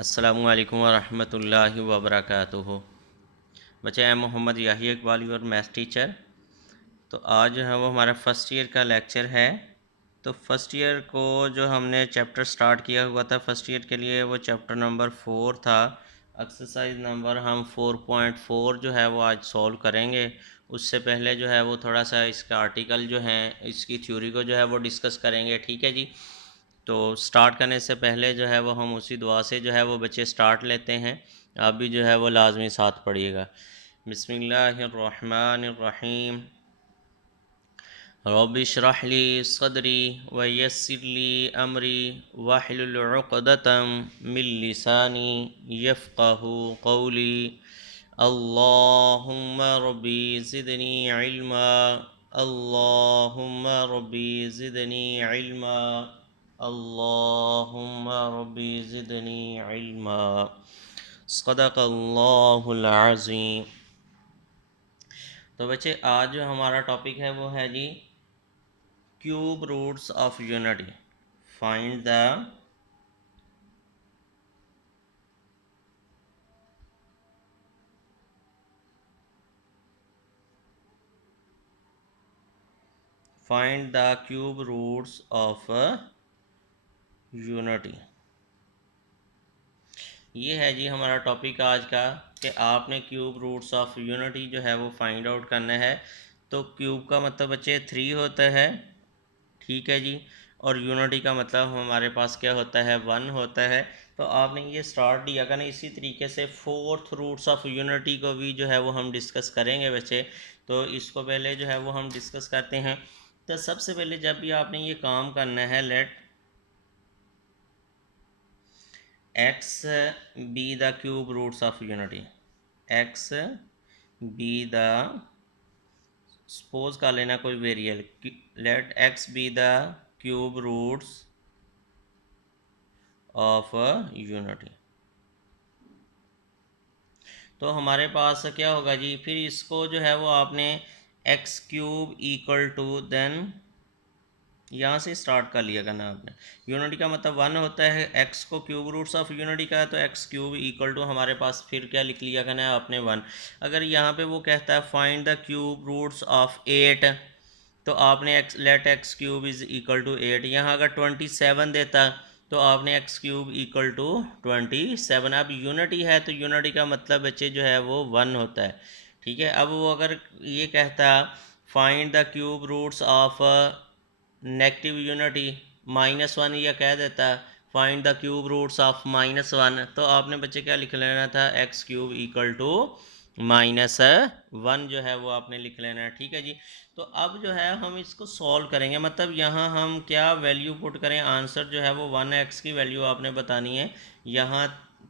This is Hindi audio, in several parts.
अस्सलामु अलैकुम वरहमतुल्लाहि वबरकातुहू। बच्चे हैं मोहम्मद याहिया इकबाल और मैथ्स टीचर। तो आज जो है वो हमारा फ़र्स्ट ईयर का लेक्चर है। तो फर्स्ट ईयर को जो हमने चैप्टर स्टार्ट किया हुआ था फर्स्ट ईयर के लिए वो चैप्टर नंबर 4 था। एक्सरसाइज नंबर हम 4.4 जो है वो आज सॉल्व करेंगे। उससे पहले जो है वो थोड़ा सा इसका आर्टिकल जो है इसकी थ्योरी को जो है वो डिस्कस करेंगे। ठीक है जी। तो स्टार्ट करने से पहले जो है वो हम उसी दुआ से जो है वो बच्चे स्टार्ट लेते हैं। आप भी जो है वो लाजमी साथ पढ़िएगा। बिस्मिल्लाहिर्रहमानिर्रहीम। रब्बि इश्रह ली सदरी व यस्सिर ली अमरी वहलुल उक़दतम मिन लिसानी यफ़क़हू क़ौली। अल्लाहुम्मा रब्बी ज़िदनी इल्मा। अल्लाहुम्मा रब्बी ज़िदनी इल्मा। अल्लाहुम्मा रब्बी ज़िदनी इल्मा। सदक़ल्लाहुल अज़ीम। तो बच्चे आज जो हमारा टॉपिक है वो है जी cube roots of unity. Find the cube roots of unity. ये है जी हमारा टॉपिक आज का कि आपने क्यूब रूट्स ऑफ यूनिटी जो है वो फाइंड आउट करना है। तो क्यूब का मतलब बच्चे 3 होता है। ठीक है जी। और यूनिटी का मतलब हमारे पास क्या होता है 1 होता है। तो आपने ये स्टार्ट दिया करना। इसी तरीके से फोर्थ रूट्स ऑफ यूनिटी को भी जो है वो हम डिस्कस करेंगे बच्चे। तो इसको पहले जो है वो हम डिस्कस करते हैं। तो सबसे पहले जब भी आपने ये काम करना है let x be the cube roots of unity. X be the suppose कर लेना कोई variable. Let x be the cube roots of unity. तो हमारे पास क्या होगा जी फिर इसको जो है वो आपने x cube equal to then यहाँ से स्टार्ट कर लिया करना आपने। यूनिटी का मतलब 1 होता है। एक्स को क्यूब रूट्स ऑफ यूनिटी का है तो एक्स क्यूब इक्वल टू हमारे पास फिर क्या लिख लिया करना है आपने 1। अगर यहाँ पे वो कहता है find the cube roots of 8 तो आपने let x cube is equal to 8। यहाँ अगर 27 देता तो आपने एक्स क्यूब इक्वल टू 27। अब यूनिटी है तो यूनिटी का मतलब बच्चे जो है वो 1 होता है। ठीक है। अब वो अगर ये कहता find the cube roots of negative unity -1 या कह देता find the cube roots of -1 तो आपने बच्चे क्या लिख लेना था एक्स क्यूब इक्वल टू -1 जो है वो आपने लिख लेना है। ठीक है जी। तो अब जो है हम इसको सॉल्व करेंगे। मतलब यहाँ हम क्या वैल्यू पुट करें। आंसर जो है वो 1x की वैल्यू आपने बतानी है। यहाँ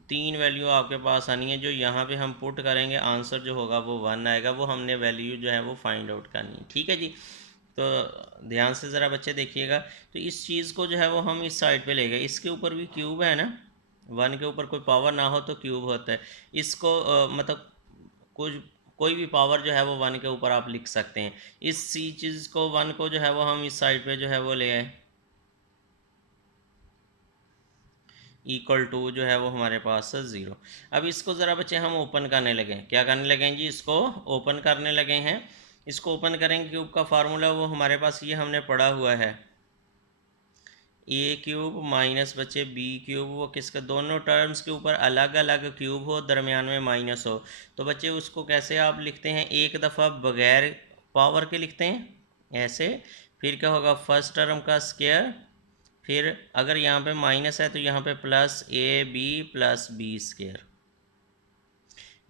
3 वैल्यू आपके पास आनी है जो यहाँ पे हम पुट करेंगे आंसर जो होगा वो 1 आएगा। वो हमने वैल्यू जो है वो फाइंड आउट करनी है। ठीक है जी। तो ध्यान से ज़रा बच्चे देखिएगा। तो इस चीज़ को जो है वो हम इस साइड पे ले गए। इसके ऊपर भी क्यूब है ना। 1 के ऊपर कोई पावर ना हो तो क्यूब होता है। इसको मतलब कुछ कोई भी पावर जो है वो 1 के ऊपर आप लिख सकते हैं। इस सी चीज़ को 1 को जो है वो हम इस साइड पे जो है वो ले आए इक्वल टू जो है वो हमारे पास 0। अब इसको ज़रा बच्चे हम ओपन करने लगे। क्या करने लगे हैं जी इसको ओपन करने लगे हैं। इसको ओपन करेंगे क्यूब का फार्मूला वो हमारे पास ये हमने पढ़ा हुआ है ए क्यूब माइनस बच्चे बी क्यूब। वो किसका दोनों टर्म्स के ऊपर अलग अलग क्यूब हो दरमियान में माइनस हो। तो बच्चे उसको कैसे आप लिखते हैं एक दफ़ा बगैर पावर के लिखते हैं ऐसे। फिर क्या होगा फर्स्ट टर्म का स्क्वायर। फिर अगर यहाँ पे माइनस है तो यहाँ पे प्लस ए बी स्क्वायर।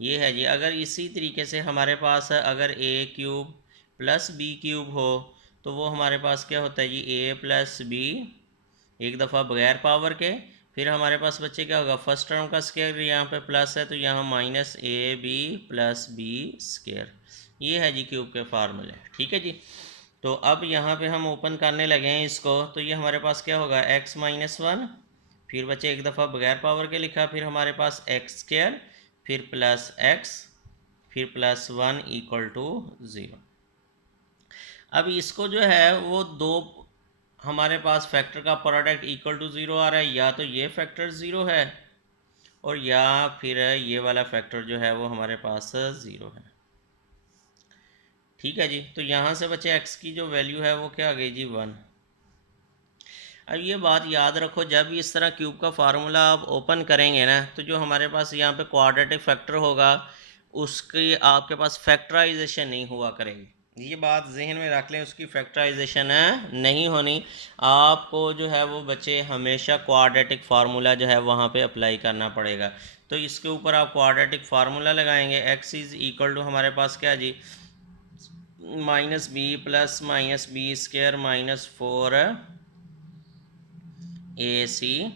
ये है जी। अगर इसी तरीके से हमारे पास अगर ए क्यूब प्लस बी क्यूब हो तो वो हमारे पास क्या होता है जी ए प्लस बी एक दफ़ा बगैर पावर के। फिर हमारे पास बच्चे क्या होगा फर्स्ट टर्म का स्क्वायर यहाँ पे प्लस है तो यहाँ minus A B plus b square. ये है जी क्यूब के फार्मूले। ठीक है जी। तो अब यहाँ पे हम ओपन करने लगे हैं इसको। तो ये हमारे पास क्या होगा x-1। फिर बच्चे एक दफ़ा बगैर पावर के लिखा। फिर हमारे पास एक्स स्क्वायर फिर प्लस एक्स फिर +1 इक्वल टू 0। अब इसको जो है वो दो हमारे पास फैक्टर का प्रोडक्ट इक्वल टू 0 आ रहा है। या तो ये फैक्टर 0 है और या फिर ये वाला फैक्टर जो है वो हमारे पास 0 है। ठीक है जी, तो यहाँ से बच्चे x की जो वैल्यू है वो क्या आ गई जी 1। अब ये बात याद रखो, जब इस तरह क्यूब का फार्मूला आप ओपन करेंगे ना, तो जो हमारे पास यहाँ पे क्वाड्रेटिक फैक्टर होगा उसकी आपके पास फैक्टराइजेशन नहीं हुआ करेगी। ये बात जहन में रख लें, उसकी फैक्टराइजेशन नहीं होनी। आपको जो है वो बच्चे हमेशा क्वाड्रेटिक फार्मूला जो है वहाँ पे अप्लाई करना पड़ेगा। तो इसके ऊपर आप क्वाड्रेटिक फार्मूला लगाएंगे। x इज़ इक्वल टू हमारे पास क्या जी, minus B plus minus B square minus 4ac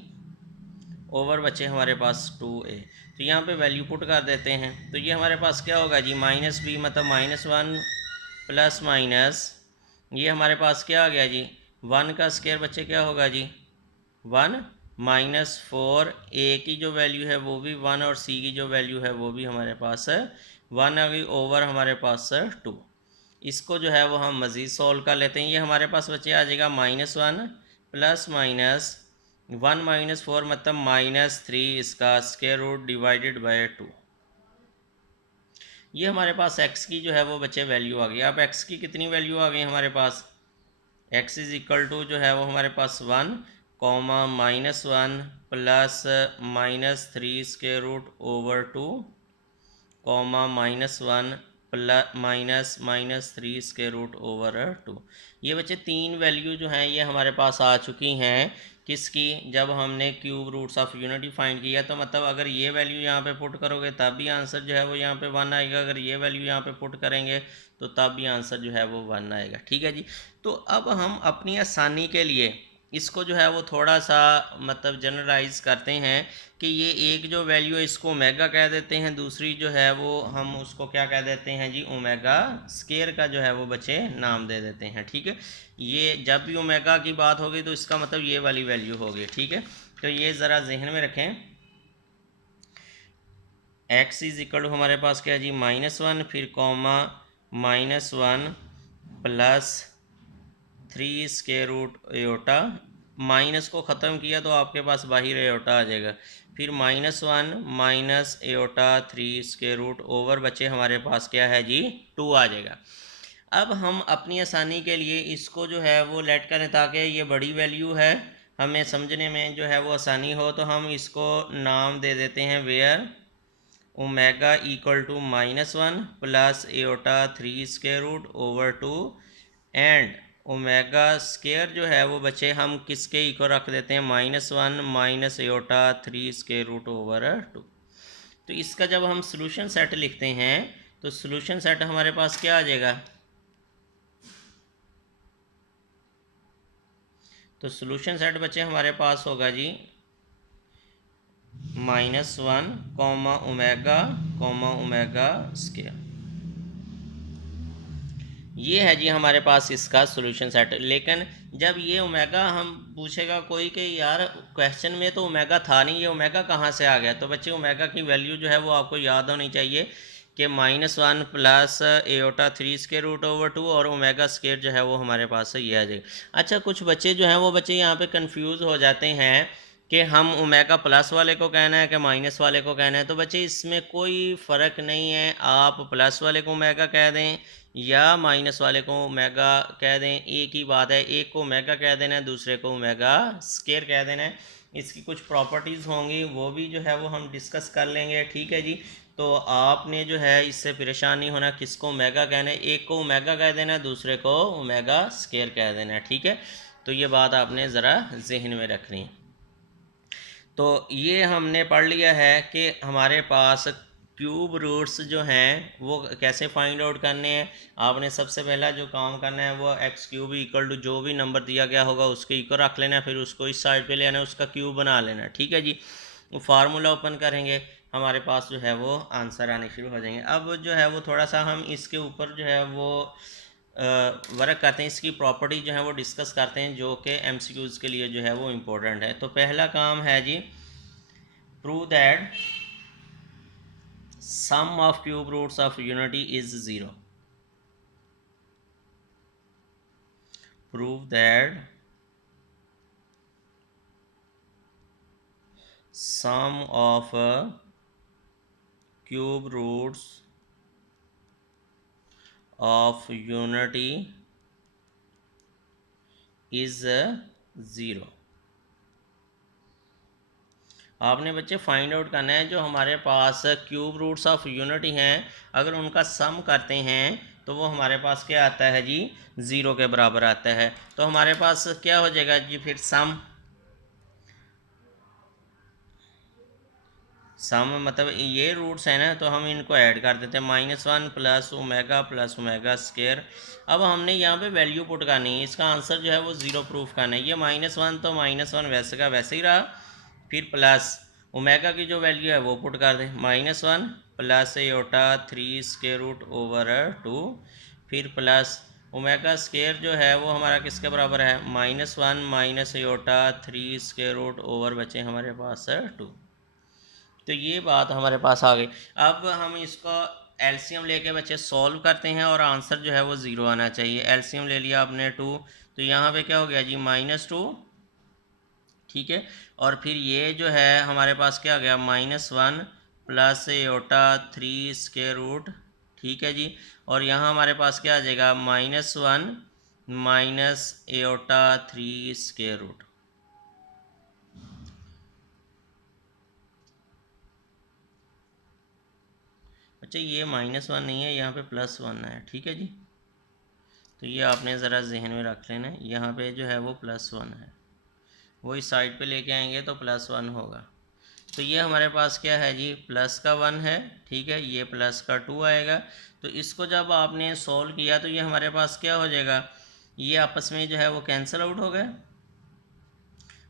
over बचे हमारे पास 2a। तो यहाँ पे वैल्यू पुट कर देते हैं, तो ये हमारे पास क्या होगा जी, माइनस बी मतलब -1 प्लस माइनस ये हमारे पास क्या आ गया जी, 1 का स्क्वायर बच्चे क्या होगा जी 1 माइनस 4, ए की जो वैल्यू है वो भी 1 और सी की जो वैल्यू है वो भी हमारे पास 1 आ गई ओवर हमारे पास 2। इसको जो है वो हम मज़ीद सॉल्व कर लेते हैं। ये हमारे पास बच्चे आ जाएगा -1 प्लस माइनस 1 माइनस 4 मतलब -3 इसका स्क्वायर रूट डिवाइडेड बाय 2। ये हमारे पास x की जो है वो बच्चे वैल्यू आ गई। अब x की कितनी वैल्यू आ गई हमारे पास, x इज़ इक्वल टू जो है वो हमारे पास 1 comma -1 plus -3 square root over 2 comma -1 plus -3 square root over 2। ये बच्चे तीन वैल्यू जो हैं ये हमारे पास आ चुकी हैं किसकी, जब हमने cube roots of unity find किया। तो मतलब अगर ये वैल्यू यहाँ पे पुट करोगे तब भी आंसर जो है वो यहाँ पे 1 आएगा, अगर ये वैल्यू यहाँ पे पुट करेंगे तो तब भी आंसर जो है वो 1 आएगा। ठीक है जी, तो अब हम अपनी आसानी के लिए इसको जो है वो थोड़ा सा मतलब जनरलाइज करते हैं कि ये एक जो वैल्यू है इसको ओमेगा कह देते हैं, दूसरी जो है वो हम उसको क्या कह देते हैं जी, ओमेगा स्केयर का जो है वो बच्चे नाम दे देते हैं। ठीक है, ये जब भी ओमेगा की बात होगी तो इसका मतलब ये वाली वैल्यू होगी। ठीक है, तो ये ज़रा जहन में रखें। x इज़ इक्वल टू हमारे पास क्या है जी -1 फिर comma -1 plus 3 square root iota, minus को ख़त्म किया तो आपके पास बाहर एयोटा आ जाएगा, फिर -1 minus iota 3 square root over बचे हमारे पास क्या है जी 2 आ जाएगा। अब हम अपनी आसानी के लिए इसको जो है वो लेट करें ताकि ये बड़ी वैल्यू है, हमें समझने में जो है वो आसानी हो, तो हम इसको नाम दे देते हैं where omega equal to -1 plus iota 3 square root over 2 and omega square जो है वो बच्चे हम किसके इक्वल रख देते हैं -1 minus iota 3 square root over 2। तो इसका जब हम सोल्यूशन सेट लिखते हैं तो सोल्यूशन सेट हमारे पास क्या आ जाएगा, तो सोल्यूशन सेट बच्चे हमारे पास होगा जी -1 कॉमा ओमेगा स्केयर। ये है जी हमारे पास इसका सॉल्यूशन सेट। लेकिन जब ये ओमेगा हम पूछेगा कोई कि यार क्वेश्चन में तो ओमेगा था नहीं, ये ओमेगा कहाँ से आ गया, तो बच्चे ओमेगा की वैल्यू जो है वो आपको याद होनी चाहिए कि -1 plus iota 3 square root over 2 और ओमेगा स्क्वायर जो है वो हमारे पास ये आ जाएगा। अच्छा, कुछ बच्चे जो हैं वो बच्चे यहाँ पे कंफ्यूज हो जाते हैं कि हम ओमेगा प्लस वाले को कहना है कि माइनस वाले को कहना है। तो बच्चे इसमें कोई फ़र्क नहीं है, आप प्लस वाले को ओमेगा कह दें या माइनस वाले को ओमेगा कह दें, एक ही बात है। एक को ओमेगा कह देना है, दूसरे को ओमेगा स्केयर कह देना है। इसकी कुछ प्रॉपर्टीज़ होंगी वो भी जो है वो हम डिस्कस कर लेंगे। ठीक है जी, तो आपने जो है इससे परेशान नहीं होना, किसको ओमेगा कहना है, एक को ओमेगा कह देना है, दूसरे को ओमेगा स्केयर कह देना है। ठीक है, तो ये बात आपने ज़रा जहन में रखनी है। तो ये हमने पढ़ लिया है कि हमारे पास क्यूब रूट्स जो हैं वो कैसे फाइंड आउट करने हैं। आपने सबसे पहला जो काम करना है वो एक्स क्यूब इक्वल टू जो भी नंबर दिया गया होगा उसके इक्वल रख लेना है, फिर उसको इस साइड पे ले आना है, उसका क्यूब बना लेना है। ठीक है जी, वो फार्मूला ओपन करेंगे, हमारे पास जो है वो आंसर आने शुरू हो जाएंगे। अब जो है वो थोड़ा सा हम इसके ऊपर जो है वो वर्क करते हैं, इसकी प्रॉपर्टी जो है वो डिस्कस करते हैं जो कि एमसीक्यूज़ के लिए जो है वो इम्पोर्टेंट है। तो पहला काम है जी, prove that sum of cube roots of unity is 0. Prove that sum of cube roots of unity is 0। आपने बच्चे फाइंड आउट करना है जो हमारे पास क्यूब रूट्स ऑफ यूनिटी हैं, अगर उनका सम करते हैं तो वो हमारे पास क्या आता है जी, 0 के बराबर आता है। तो हमारे पास क्या हो जाएगा जी, फिर सम मतलब ये रूट्स हैं ना, तो हम इनको ऐड कर देते हैं, -1 प्लस ओमेगा स्क्वायर। अब हमने यहाँ पे वैल्यू पुट करनी है, इसका आंसर जो है वो 0 प्रूफ करना है। ये -1 तो -1 वैसे का वैसे ही रहा, फिर प्लस ओमेगा की जो वैल्यू है वो पुट कर दें, -1 plus iota 3 square root over 2, फिर प्लस ओमेगा स्क्वायर जो है वो हमारा किसके बराबर है, -1 माइनस एटा 3 स्क्वायर रूट ओवर बचे हमारे पास 2। तो ये बात हमारे पास आ गई। अब हम इसको एलसीएम लेके बच्चे सॉल्व करते हैं और आंसर जो है वो 0 आना चाहिए। एलसीएम ले लिया आपने 2, तो यहाँ पे क्या हो गया जी, -2, ठीक है। और फिर ये जो है हमारे पास क्या आ गया, -1 प्लस एटा 3 स्क्वायर रूट, ठीक है जी। और यहाँ हमारे पास क्या आ जाएगा, -1 माइनस एटा 3 स्क्वायर रूट। अच्छा ये -1 नहीं है, यहाँ पे +1 है, ठीक है जी। तो ये आपने ज़रा जहन में रख लेना है, यहाँ पे जो है वो +1 है, वो इस साइड पे लेके आएंगे तो +1 होगा। तो ये हमारे पास क्या है जी, प्लस का 1 है, ठीक है, ये प्लस का 2 आएगा। तो इसको जब आपने सॉल्व किया तो ये हमारे पास क्या हो जाएगा, ये आपस में जो है वो कैंसिल आउट हो गए,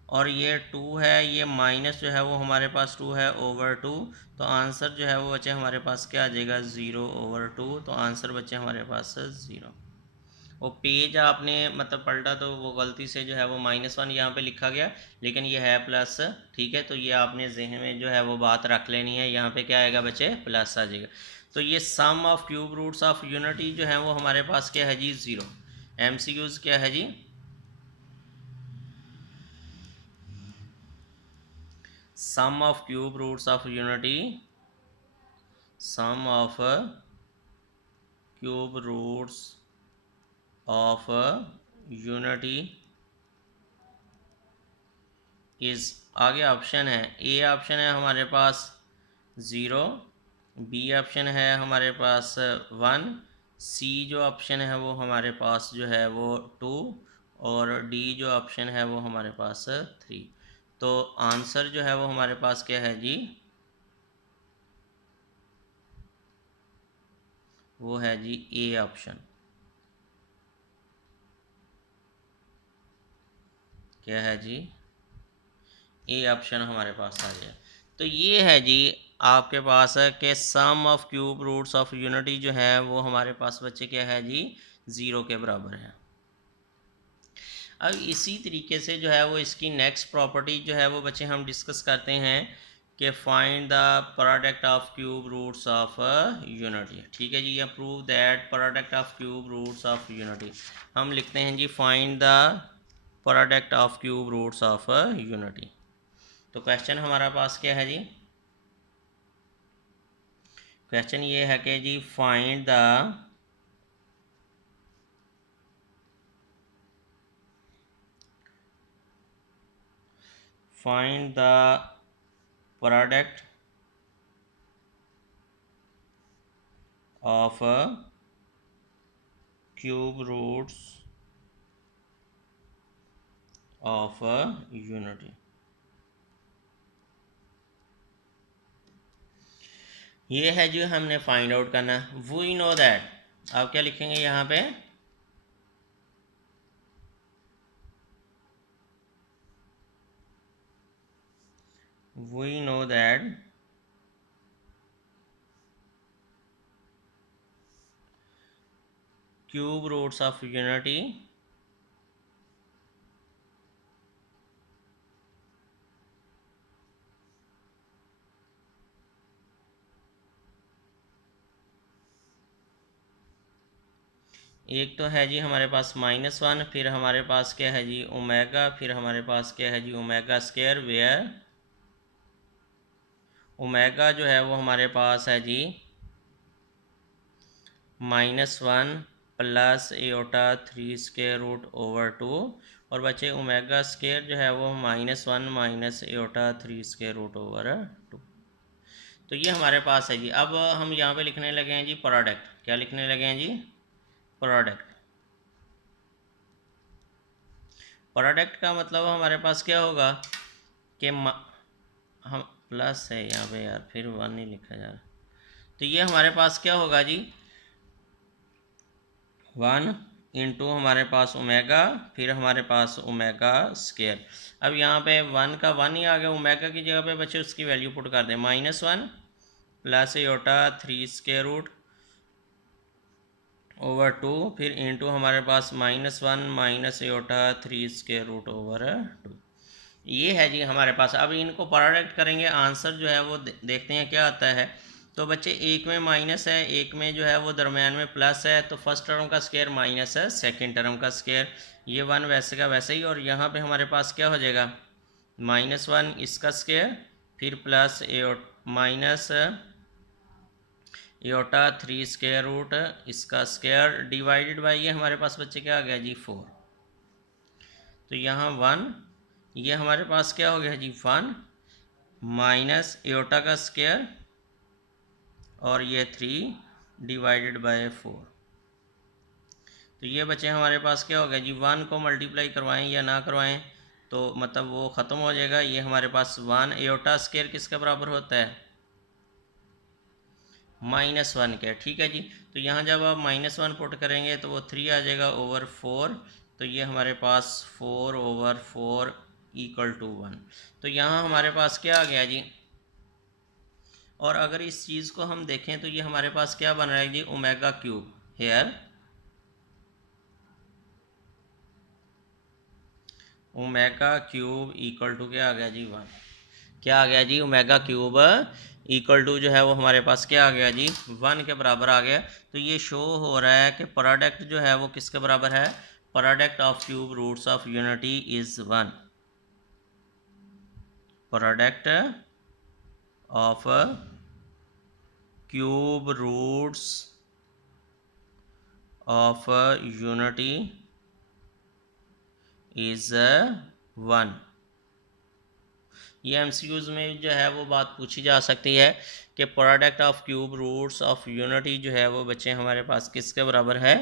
और ये 2 है, ये माइनस जो है वो हमारे पास 2 है ओवर 2, तो आंसर जो है वो बच्चे हमारे पास क्या आ जाएगा, 0 ओवर 2। तो आंसर बच्चे हमारे पास 0। वो पेज आपने मतलब पलटा तो वो गलती से जो है वो -1 यहाँ पे लिखा गया, लेकिन ये है प्लस, ठीक है। तो ये आपने जहन में जो है वो बात रख लेनी है, यहाँ पे क्या आएगा बच्चे, प्लस आ जाएगा। तो ये sum of cube roots of unity जो है वो हमारे पास क्या है जी, 0। MCQs क्या है जी, sum of cube roots of unity, sum of cube roots of unity is, आगे ऑप्शन है, ए ऑप्शन है हमारे पास 0, बी ऑप्शन है हमारे पास 1, सी जो ऑप्शन है वो हमारे पास जो है वो 2, और डी जो ऑप्शन है वो हमारे पास 3। तो आंसर जो है वो हमारे पास क्या है जी, वो है जी ए ऑप्शन। क्या है जी, ए ऑप्शन हमारे पास आ गया। तो ये है जी आपके पास है कि sum of cube roots of unity जो है वो हमारे पास बच्चे क्या है जी, 0 के बराबर है। अब इसी तरीके से जो है वो इसकी नेक्स्ट प्रॉपर्टी जो है वो बच्चे हम डिस्कस करते हैं कि find the product of cube roots of unity, ठीक है जी। या prove that product of cube roots of unity, हम लिखते हैं जी find the product of cube roots of unity. तो क्वेश्चन हमारा पास क्या है जी, क्वेश्चन ये है कि जी find the product of cube roots of unity. ये है जो हमने फाइंड आउट करना। वी नो दैट, आप क्या लिखेंगे यहाँ पे, we know that cube roots of unity एक तो है जी हमारे पास -1, फिर हमारे पास क्या है जी ओमेगा, फिर हमारे पास क्या है जी ओमेगा स्क्वायर, वेयर ओमेगा जो है वो हमारे पास है जी -1 plus iota 3 square root over 2, और बचे ओमेगा स्क्वायर जो है वो -1 minus iota 3 square root over 2। तो ये हमारे पास है जी। अब हम यहाँ पे लिखने लगे हैं जी प्रोडक्ट। क्या लिखने लगे हैं जी? प्रोडक्ट। प्रोडक्ट का मतलब हमारे पास क्या होगा कि हम प्लस है यहाँ पे यार, फिर 1 नहीं लिखा जा रहा। तो ये हमारे पास क्या होगा जी 1 इंटू हमारे पास ओमेगा, फिर हमारे पास ओमेगा स्क्वायर। अब यहाँ पे 1 का 1 ही आ गया, ओमेगा की जगह पे बच्चे उसकी वैल्यू पुट कर दें -1 plus iota 3 square root over 2, फिर इंटू हमारे पास -1 minus iota 3 square root over 2। ये है जी हमारे पास। अब इनको प्रोडक्ट करेंगे, आंसर जो है वो देखते हैं क्या आता है। तो बच्चे एक में माइनस है, एक में जो है वो दरम्यान में प्लस है, तो फर्स्ट टर्म का स्क्वायर माइनस है सेकंड टर्म का स्क्वायर, ये 1 वैसे का वैसे ही। और यहाँ पे हमारे पास क्या हो जाएगा -1 इसका स्क्वायर, फिर plus minus iota 3 square root इसका स्क्वायर डिवाइडेड बाई ये हमारे पास बच्चे क्या आ गया जी 4। तो यहाँ 1, ये हमारे पास क्या हो गया जी 1 माइनस एओटा का स्क्वायर और ये 3 डिवाइडेड बाय 4। तो ये बच्चे हमारे पास क्या हो गया जी 1 को मल्टीप्लाई करवाएं या ना करवाएं तो मतलब वो ख़त्म हो जाएगा। ये हमारे पास 1 एओटा स्क्वायर किसके बराबर होता है -1 के, ठीक है जी। तो यहाँ जब आप -1 पुट करेंगे तो वो 3 आ जाएगा ओवर 4, तो ये हमारे पास 4 ओवर 4 इक्वल टू 1। तो यहाँ हमारे पास क्या आ गया जी। और अगर इस चीज़ को हम देखें तो ये हमारे पास क्या बन रहा है जी omega cube here, omega cube equal to क्या आ गया जी 1। क्या आ गया जी ओमेगा क्यूब इक्वल टू जो है वो हमारे पास क्या आ गया जी 1 के बराबर आ गया। तो ये शो हो रहा है कि प्रोडक्ट जो है वो किसके बराबर है, product of cube roots of unity is 1। Product of cube roots of unity is 1। ये एमसीक्यूज़ में जो है वो बात पूछी जा सकती है कि product of cube roots of unity जो है वो बच्चे हमारे पास किसके बराबर है।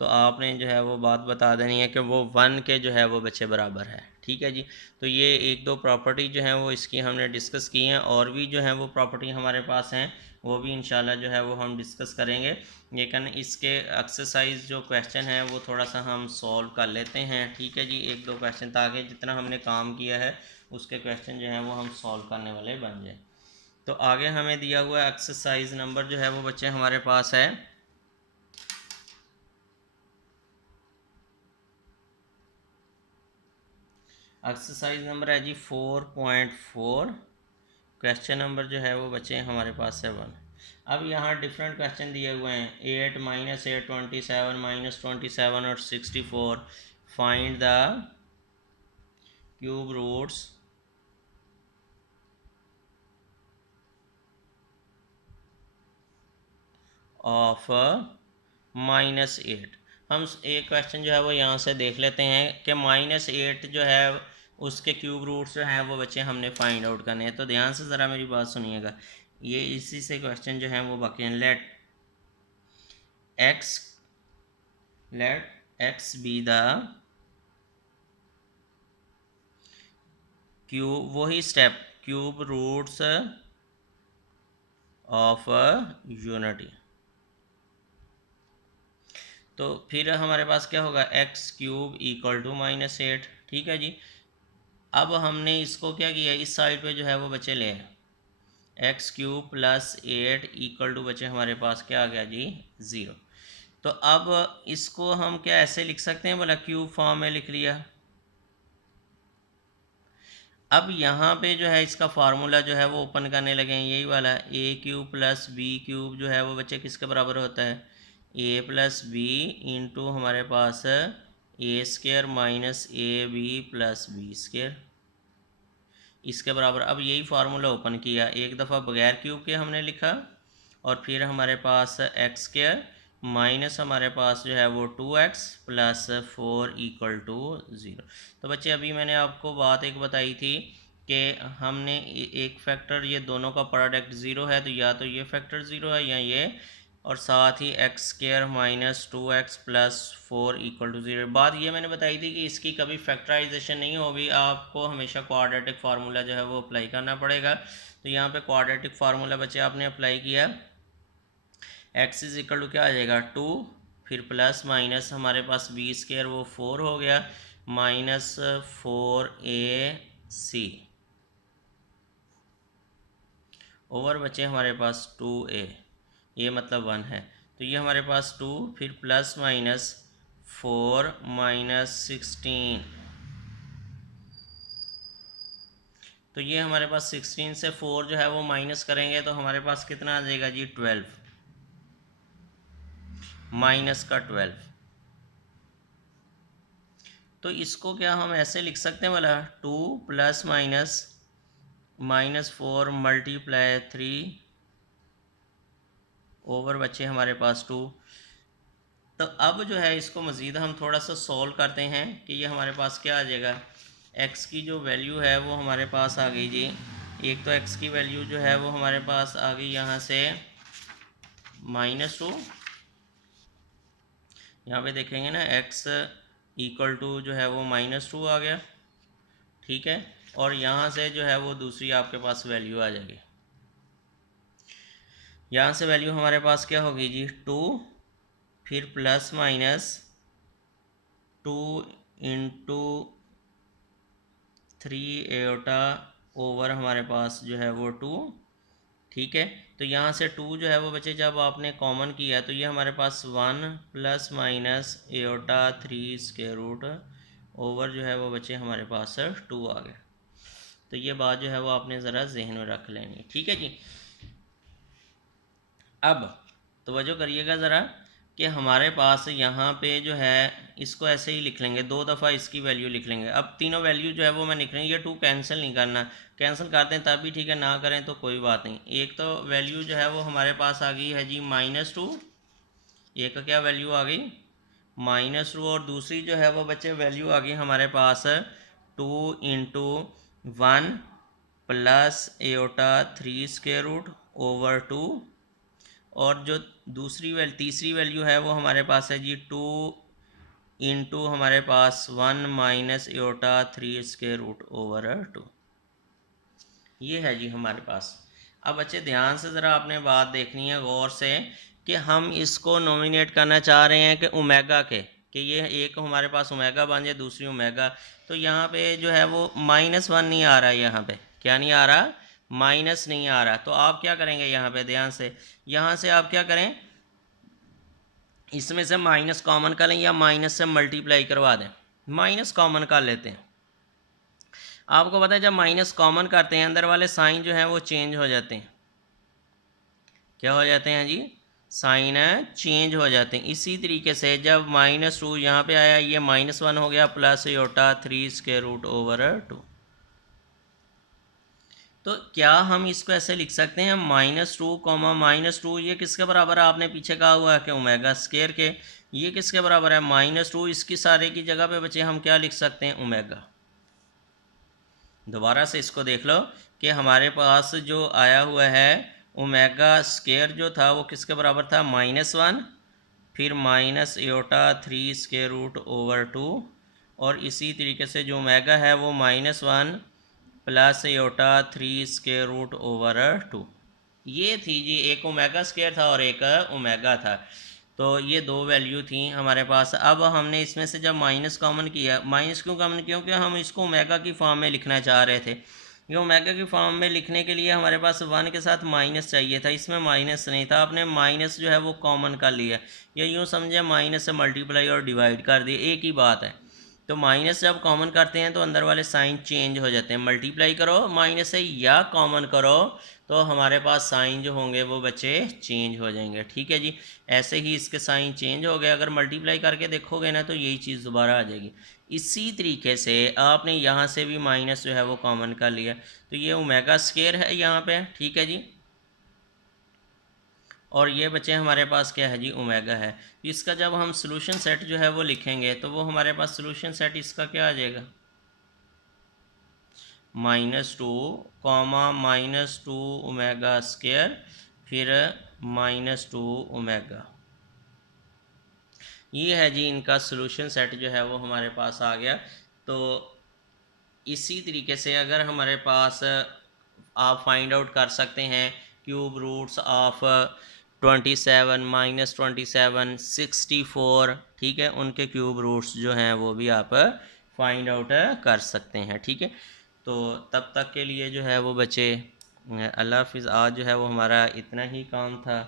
तो आपने जो है वो बात बता देनी है कि वो 1 के जो है वो बच्चे बराबर है, ठीक है जी। तो ये एक दो प्रॉपर्टी जो है वो इसकी हमने डिस्कस की हैं, और भी जो है वो प्रॉपर्टी हमारे पास हैं वो भी इंशाल्लाह जो है वो हम डिस्कस करेंगे। लेकिन इसके एक्सरसाइज जो क्वेश्चन है वो थोड़ा सा हम सॉल्व कर लेते हैं, ठीक है जी, एक दो क्वेश्चन, ताकि जितना हमने काम किया है उसके क्वेश्चन जो हैं वो हम सॉल्व करने वाले बन जाए। तो आगे हमें दिया हुआ एक्सरसाइज नंबर जो है वो बच्चे हमारे पास है एक्सरसाइज नंबर है जी 4.4। क्वेश्चन नंबर जो है वो बच्चे हमारे पास है 1। अब यहाँ डिफरेंट क्वेश्चन दिए हुए हैं 8 -8 27 -27 और 64। Find the cube roots of -8। हम एक क्वेश्चन जो है वो यहाँ से देख लेते हैं कि -8 जो है उसके क्यूब रूट्स जो हैं वो बच्चे हमने फाइंड आउट करने हैं। तो ध्यान से ज़रा मेरी बात सुनिएगा, ये इसी से क्वेश्चन जो है वो बाकी हैं। Let x be the cube, वही step cube roots of unity. तो फिर हमारे पास क्या होगा एक्स क्यूब इक्वल टू -8, ठीक है जी। अब हमने इसको क्या किया, इस साइड पे जो है वो बचे ले x cube plus 8 equal to बचे हमारे पास क्या आ गया जी 0। तो अब इसको हम क्या ऐसे लिख सकते हैं, बोला क्यूब फॉर्म में लिख लिया। अब यहाँ पे जो है इसका फार्मूला जो है वो ओपन करने लगे हैं, यही वाला ए क्यूब प्लस बी क्यूब जो है वो बच्चे किसके बराबर होता है ए प्लस बी इंटू हमारे पास A square minus A B plus B square. इसके बराबर। अब यही फार्मूला ओपन किया, एक दफ़ा बगैर क्यूब के हमने लिखा, और फिर हमारे पास एक्स स्क्वायर माइनस हमारे पास जो है वो 2x प्लस 4 इक्वल टू 0। तो बच्चे अभी मैंने आपको बात एक बताई थी कि हमने एक फैक्टर, ये दोनों का प्रोडक्ट ज़ीरो है, तो या तो ये फैक्टर ज़ीरो है या ये, और साथ ही x square minus 2x plus 4 equal to 0। बात ये मैंने बताई थी कि इसकी कभी फैक्टराइजेशन नहीं होगी, आपको हमेशा क्वाड्रेटिक फार्मूला जो है वो अप्लाई करना पड़ेगा। तो यहाँ पे क्वाड्रेटिक फार्मूला बच्चे आपने अप्लाई किया, x इज इक्वल टू क्या आ जाएगा 2, फिर प्लस माइनस हमारे पास बी स्क्वायर वो 4 हो गया, माइनस 4ac ओवर बचे हमारे पास 2a, ये मतलब 1 है, तो ये हमारे पास 2, फिर प्लस माइनस 4 माइनस 16, तो ये हमारे पास 16 से 4 जो है वो माइनस करेंगे तो हमारे पास कितना आ जाएगा जी 12, माइनस का 12। तो इसको क्या हम ऐसे लिख सकते हैं वाला 2 plus minus minus 4 multiply 3 over बचे हमारे पास 2। तो अब जो है इसको मज़ीद हम थोड़ा सा सॉल्व करते हैं कि ये हमारे पास क्या आ जाएगा। x की जो वैल्यू है वो हमारे पास आ गई जी, एक तो x की वैल्यू जो है वो हमारे पास आ गई यहाँ से -2, यहाँ पे देखेंगे ना x इक्वल टू जो है वो -2 आ गया, ठीक है। और यहाँ से जो है वो दूसरी आपके पास वैल्यू आ जाएगी, यहाँ से वैल्यू हमारे पास क्या होगी जी 2, फिर प्लस माइनस 2 इंटू 3 एटा ओवर हमारे पास जो है वो 2, ठीक है। तो यहाँ से 2 जो है वो बचे जब आपने कॉमन किया तो ये हमारे पास 1 प्लस माइनस एटा 3 स्क्वायर रूट ओवर जो है वो बचे हमारे पास 2 आ गया। तो ये बात जो है वो आपने ज़रा जहन में रख लेनी, ठीक है जी। अब तवज्जो करिएगा ज़रा कि हमारे पास यहाँ पे जो है इसको ऐसे ही लिख लेंगे, 2 दफ़ा इसकी वैल्यू लिख लेंगे। अब तीनों वैल्यू जो है वो मैं लिख रही हूँ, ये 2 कैंसिल नहीं करना, कैंसिल करते हैं तब भी ठीक है, ना करें तो कोई बात नहीं। एक तो वैल्यू जो है वो हमारे पास आ गई है जी -2, एक का क्या वैल्यू आ गई -2, और दूसरी जो है वो बच्चे वैल्यू आ गई हमारे पास 2 into 1 plus iota 3 square root over 2, और जो तीसरी वैल्यू है वो हमारे पास है जी 2 इंटू हमारे पास 1 माइनस एटा 3 स्क्वायर रूट ओवर 2, ये है जी हमारे पास। अब बच्चे ध्यान से ज़रा आपने बात देखनी है गौर से कि हम इसको नोमिनेट करना चाह रहे हैं कि ओमेगा के, कि ये एक हमारे पास ओमेगा बन जाए, दूसरी ओमेगा। तो यहाँ पे जो है वो -1 नहीं आ रहा है, यहाँ पे क्या नहीं आ रहा, माइनस नहीं आ रहा। तो आप क्या करेंगे यहाँ पे ध्यान से, यहाँ से आप क्या करें, इसमें से माइनस कॉमन कर लें या माइनस से मल्टीप्लाई करवा दें, माइनस कॉमन कर लेते हैं। आपको पता है जब माइनस कॉमन करते हैं अंदर वाले साइन जो हैं वो चेंज हो जाते हैं, क्या हो जाते हैं जी, साइन चेंज हो जाते हैं। इसी तरीके से जब -2 यहाँ पे आया, ये -1 हो गया, plus iota 3 square root over 2। तो क्या हम इसको ऐसे लिख सकते हैं -2, ये किसके बराबर है, आपने पीछे कहा हुआ है कि ओमेगा स्क्वायर के, ये किसके बराबर है -2, इसकी सारे की जगह पे बच्चे हम क्या लिख सकते हैं ओमेगा। दोबारा से इसको देख लो कि हमारे पास जो आया हुआ है ओमेगा स्क्वायर जो था वो किसके बराबर था -1, फिर माइनस एटा 3 स्क्वायर रूट ओवर 2, और इसी तरीके से जो ओमेगा है वो -1 plus iota 3 square root over 2। ये थी जी, एक ओमेगा स्क्वायर था और एक ओमेगा था, तो ये दो वैल्यू थी हमारे पास। अब हमने इसमें से जब माइनस कॉमन किया, माइनस क्यों कॉमन, क्योंकि हम इसको ओमेगा की फॉर्म में लिखना चाह रहे थे। ये ओमेगा की फॉर्म में लिखने के लिए हमारे पास 1 के साथ माइनस चाहिए था, इसमें माइनस नहीं था, आपने माइनस जो है वो कॉमन कर लिया, या यूँ समझे माइनस से मल्टीप्लाई और डिवाइड कर दिया, एक ही बात है। तो माइनस जब कॉमन करते हैं तो अंदर वाले साइन चेंज हो जाते हैं। मल्टीप्लाई करो माइनस से या कॉमन करो तो हमारे पास साइन जो होंगे वो बच्चे चेंज हो जाएंगे। ठीक है जी, ऐसे ही इसके साइन चेंज हो गए। अगर मल्टीप्लाई करके देखोगे ना तो यही चीज़ दोबारा आ जाएगी। इसी तरीके से आपने यहाँ से भी माइनस जो है वो कॉमन कर लिया, तो ये ओमेगा स्क्वायर है यहाँ पे। ठीक है जी, और ये बचे हमारे पास क्या है जी, ओमेगा है। तो इसका जब हम सोल्यूशन सेट जो है वो लिखेंगे तो वो हमारे पास सोल्यूशन सेट इसका क्या आ जाएगा, -2 -2 ओमेगा स्क्वायर फिर -2 ओमेगा। ये है जी इनका सोल्यूशन सेट जो है वो हमारे पास आ गया। तो इसी तरीके से अगर हमारे पास आप फाइंड आउट कर सकते हैं क्यूब रूट्स ऑफ 27 -27 64, ठीक है, उनके क्यूब रूट्स जो हैं वो भी आप फाइंड आउट कर सकते हैं। ठीक है, तो तब तक के लिए जो है वो बच्चे अल्लाह हाफिज़। आज जो है वो हमारा इतना ही काम था।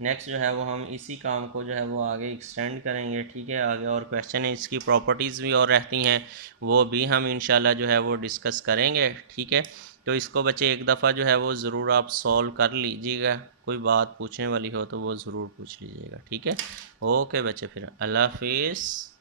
नेक्स्ट जो है वो हम इसी काम को जो है वो आगे एक्सटेंड करेंगे। ठीक है, आगे और क्वेश्चन है, इसकी प्रॉपर्टीज़ भी और रहती हैं, वो भी हम इंशाल्लाह जो है वो डिस्कस करेंगे। ठीक है, तो इसको बच्चे एक दफ़ा जो है वो ज़रूर आप सॉल्व कर लीजिएगा। कोई बात पूछने वाली हो तो वो ज़रूर पूछ लीजिएगा। ठीक है, ओके बच्चे, फिर अल्लाह हाफिज़।